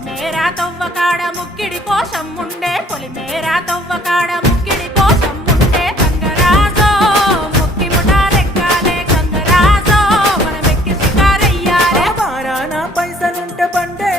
పొలిమేరా తవ్వకాడ ముక్కిడి కోసం ఉండే పొలిమేరా తవ్వకాడ ముక్కిడి కోసం ఉండే గంగరాజో ముక్కి ముఠాలెక్కాలే గంగరాజో మనమెక్కి షికారయ్యాలే బారాన పైసలుంటే బండే